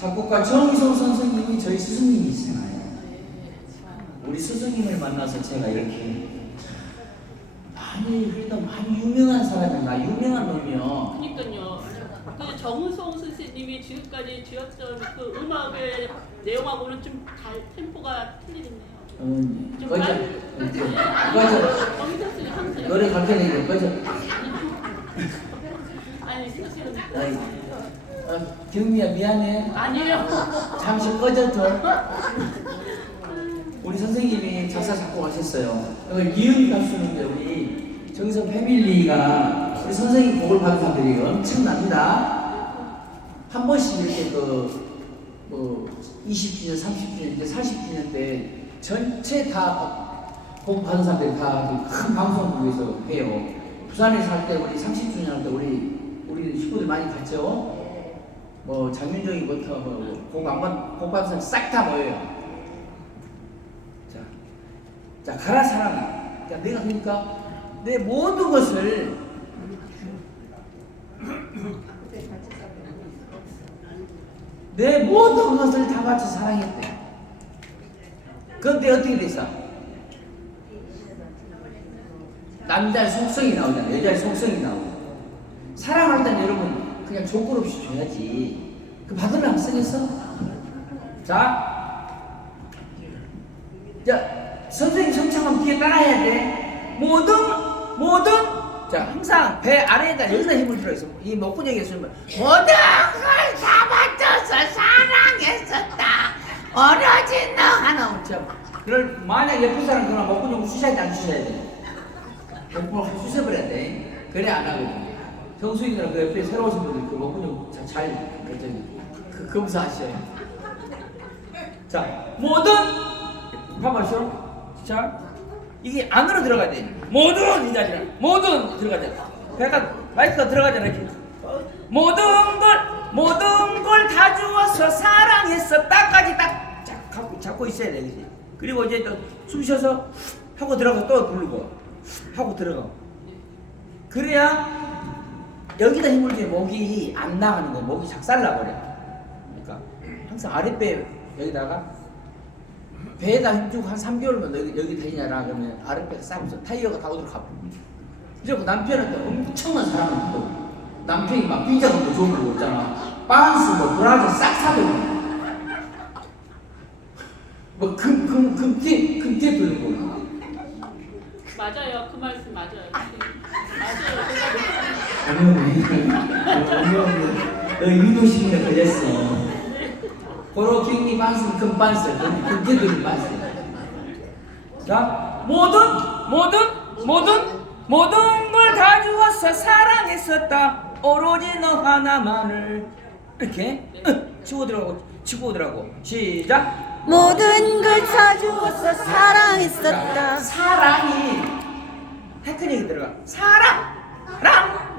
작곡가 정희성 선생님이 저희 스승님이시잖아요. 우리 스승님을 만나서 제가 이렇게 많이 그래도 많이 유명한 사람이나 유명한 놈이요. 그러니까요. 그 정우성 선생님이 지금까지 지었던 그 음악의 내용하고는 좀 달, 템포가 틀리겠네요. 어, 좀 꺼져. 꺼져. 정우성 선생님 항상 노래 가르쳐 내게 꺼져. 아니 사실은 어이, 어, 경미야 미안해. 아니에요. 잠시 꺼져줘. 우리 선생님이 작사 작곡하셨어요. 이은 가수인데 우리 정선 패밀리가 우리 선생님 곡을 받은 사람들이 엄청납니다. 한 번씩 이렇게 그뭐 20주년, 30주년, 이제 40주년 때 전체 다 곡 받은 사람들이 다 큰 방송국에서 해요. 부산에 살 때 우리 30주년 할 때 우리 우리 식구들 많이 갔죠. 뭐 장윤정이부터 뭐곡안 받은 사람 싹다 모여요. 자, 자 가라 사랑아. 자 내가 그러니까 내 모든 것을 내 모든 것을 다 바쳐 사랑했대. 그런데 어떻게 됐어? 남자의 속성이 나오잖아. 여자의 속성이 나오고. 사랑할 때는 여러분 그냥 조건 없이 줘야지. 그 받으면 안 쓰겠어? 자, 자 선생님 성창하면 뒤에 따라해야 돼. 모든 모든 자 항상 배 아래에다 여기다 힘을 들어있어. 이 목구멍에 있으면 모든 걸다 바쳐서 사랑했었다. 어려진 너 하나 없죠. 그걸 만약 예쁜 사람 그러면 목구멍 쑤셔야 돼, 안 쑤셔야 돼? 목구멍 쑤셔버려야 돼. 그래 안 하거든. 정수인이랑 그 옆에 새로 오신 분들 그 목구멍 자- 잘 그, 그, 검사하셔요. 자, 모든 봐봐쇼. 자, 이게 안으로 들어가야 돼. 모든 이 자리라. 모든 들어가야 돼. 배가 마이크가 들어가잖아 이렇게. 모든 걸 모든 걸 다 주어서 사랑했었다까지 딱 자, 갖고 잡고 있어야 돼, 그지? 그리고 이제 또 숨 쉬어서 하고 들어가 또 부르고 하고 들어가. 그래야 여기다 힘을 주면 목이 안 나가는 거야. 목이 작살나 버려. 그러니까 항상 아랫배 여기다가 배에다 힘주고 한 3개월만 여기, 여기 다니냐라 그러면 아랫배가 싸면서 타이어가 다 어디로 가버려. 그리고 남편은 또 엄청난 사람은 또 남편이 막 빈자금도 좋은 거 있잖아. 반스 뭐 브라자 싹 사들고. 뭐 금, 금, 금띠, 금띠 두는 거. 맞아요. 그 말씀. 맞아요. 너 유도신문에 걸렸어. 고로 킹리 반스, 금 반스, 금띠 두는 반스. 자, 모든, 모든, 모든, 모든 걸다 주었어 사랑했었다. 오로지 너 하나만을 이렇게 으, 치고 들어가고 치고 들어가고 시작. 모든 걸다 주었어 사랑했었다 사랑이 테크닉이 들어가. 사랑, 랑,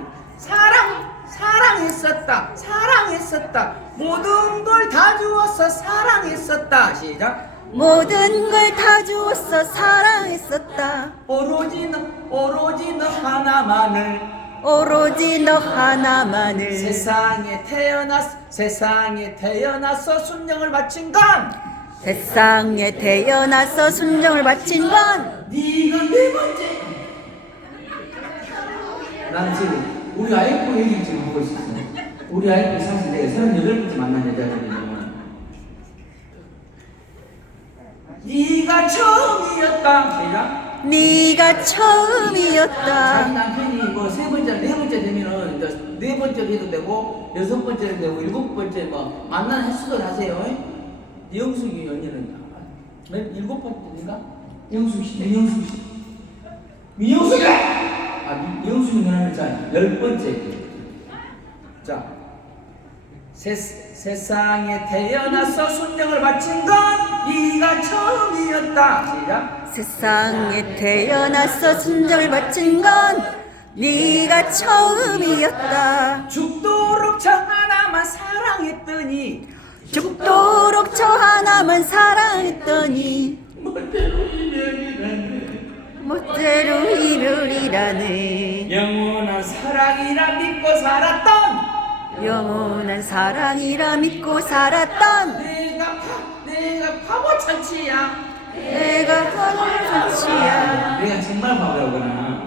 사랑, 사랑했었다. 사랑했었다. 모든 걸 다 주었어 사랑했었다. 시작. 모든 걸 다 주었어 사랑했었다 오로지 너, 오로지 너 하나만을 오로지 너 하나만을 세상에 태어났 세상에 태어나서 순정을 바친 건 세상에 태어나서 순정을 바친 건 네가 네 번째. 나는 지금 우리 아이폰 얘기를 지금 하고 있었어. 우리 아이폰 사실 내가 서른여덟 번째 만난 여자거든요. 네가 처음이었다. 시작. 네가 자기 처음이었다 남편이 뭐 세 번째, 네 번째 되면은 이제 네 번째로 해도 되고 여섯 번째로 되고 일곱 번째 뭐 만나는 횟수도 하세요. 영숙이 언니는 몇 일곱 번째인가? 영숙 씨, 민영숙 씨, 민영숙이 아 민- 영숙이 누나는 자 열 번째. 자 세, 세상에 태어나서 순정을 바친 건 네가 처음이었다. 시작. 세상에 태어나서 순정을 바친 건 네가 처음이었다 죽도록 저 하나만 사랑했더니 죽도록 저 하나만 사랑했더니 멋대로 이별이라네 멋대로 이별이라네. 영원한 사랑이라 믿고 살았던 영원한 사랑이라 믿고 살았던 내가 파, 내가 바보 천치야. 내가 바보천치야. 내가 정말 바보라구나.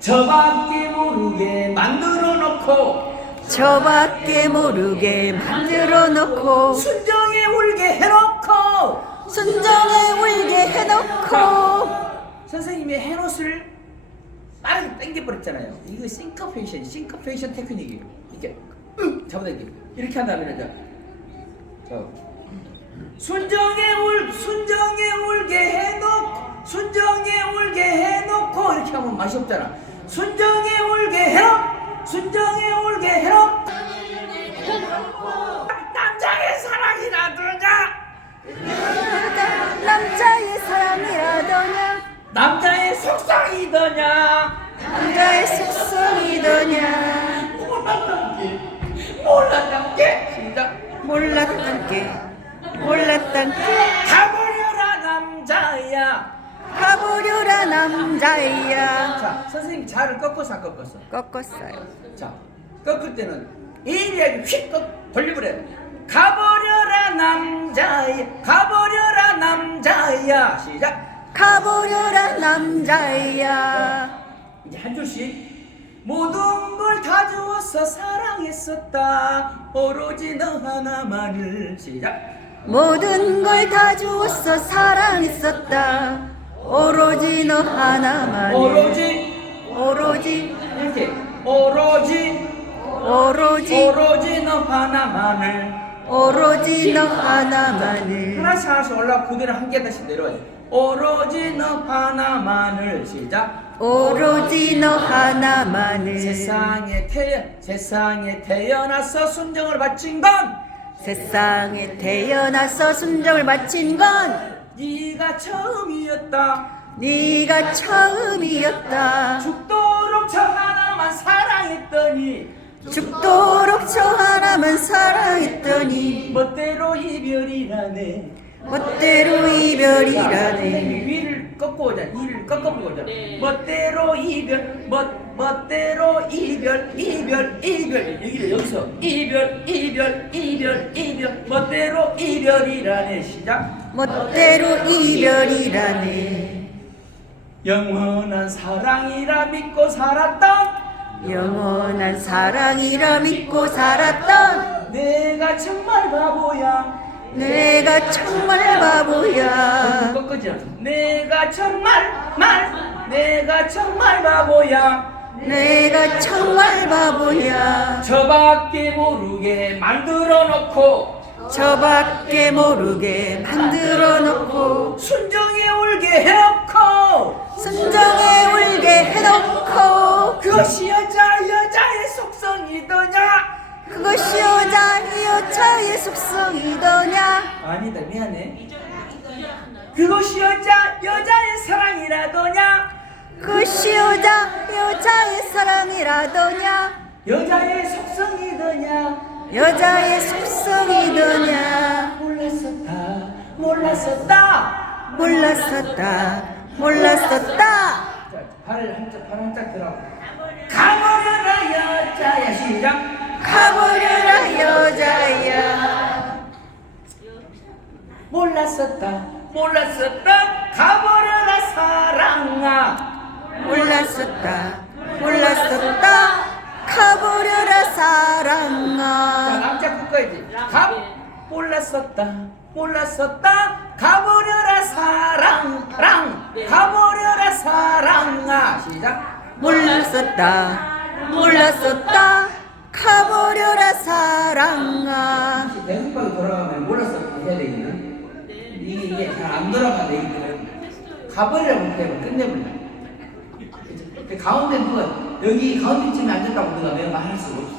저밖에 모르게 만들어 놓고 저밖에 모르게 만들어 놓고 순정에 울게 해놓고 순정에 울게 해놓고 선생님이 해놓을 빠르게 당겨버렸잖아요. 이거 싱커페이션 싱커페이션 테크닉이에요. 이렇게 으, 잡아당겨. 이렇게 한 다음에 자 순정에 울 순정에 울게 해놓고 순정에 울게 해놓고 이렇게 하면 맛이 없잖아. 순정에 울게 해놓 순정에 울게 해놓 남자의 사랑이라든가 남자의 속상이더냐? 남자의 속성이더냐? 몰랐던 게. 몰랐던 게? 시작 몰랐던 게. 몰랐던 게. 가버려라 남자야. 가버려라 남자야. 자 선생님 자를 꺾어서 안 꺾었어? 꺾었어요. 자 꺾을 때는 이리하게 휙 돼. 가버려라 남자야. 가버려라 남자야. 시작 가버려라 남자야. 이제 한 줄씩. 모든 걸 다 주었어 사랑했었다. 오로지 너 하나만을. 시작. 모든 걸 다 주었어 사랑했었다. 오로지 너 하나만 오로지. 오로지. 이렇게. 오로지. 오로지. 오로지 너 하나만을. 오로지 너 하나만을. 하나씩 하나씩 올라 그대로 한 개씩 내려와요 오로지 너 하나만을 시작. 오로지 너 하나만을. 세상에 태어 세상에 태어나서 순정을 바친 건. 세상에 태어나서 순정을 바친 건. 네가 처음이었다. 네가 처음이었다. 죽도록 저 하나만 사랑했더니. 죽도록 저 하나만 사랑했더니. 멋대로 이별이라네 멋대로 이별이라네. 위를 꺾고 오자. 위를 꺾어보고 오자. 네. 멋대로 이별 멋 멋대로 이별 이별 이별. 여기를 여기서. 이별 이별 이별 이별. 멋대로 이별이라네. 시작. 멋대로 이별이라네. 영원한 사랑이라 믿고 살았던. 영원한 사랑이라 믿고 살았던. 내가 정말 바보야 내가 정말 바보야. 꺾어지 않아 내가 정말 말 내가 정말 바보야. 내가 정말 바보야. 저밖에 모르게 만들어 놓고 저밖에 모르게 만들어 놓고 순정에 울게 해놓고 순정에 울게 해놓고 그것이 여자 여자의 속성이더냐 그것이 여자 여자의 속성이더냐? 아니다 미안해. 그것이 여자 여자의 사랑이라더냐? 그것이 여자 여자의 사랑이라더냐? 여자의 속성이더냐? 여자의 속성이더냐? 몰랐었다 몰랐었다. 몰랐었다 몰랐었다. 자, 발을 한짝 발 한짝 들어 가버려라 여자야 시작 가버려라 여자야. 몰랐었다. 몰랐었다? 가버려라 사랑아. 몰랐었다. 몰랐었다. 가버려라 자 사랑아. 남자 끝까지. 가 몰랐었다. 몰랐었다. 가버려라 사랑 랑. 가버려라 사랑아. 시작. 몰랐었다. 몰랐었다 가버려라 사랑아. 대승방에 돌아가면 몰랐었다 해야 되겠네 이게 이게 잘 안 돌아가 내기들은 가버리라고 때문에 끝내버려. 그 가운데 누가 여기 가운데쯤에 앉았다고 누가 내가 말할 수가 없어